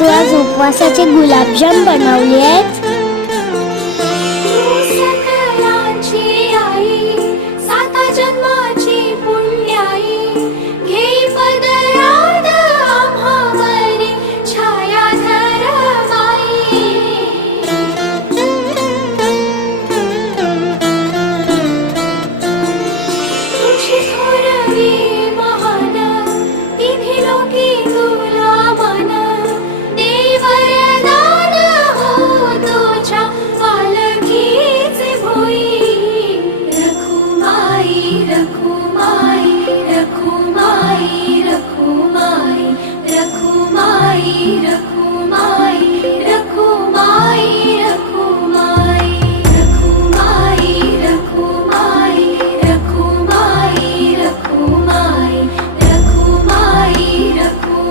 तू आज उपवासाचे गुलाबजाम बनवले आहेत? सकलांची आई, साता जन्माची पुण्याई, घेई पदरात आम्हावरी छायाधर माई. तुझी थोरवी महान, तिन्ही लोकी तुला मान. देई वरदान हो तुझ्या पालखीचे भोई. रखुमाई रखुमाई रखुमाई रखुमाई रखुमाई रखुमाई.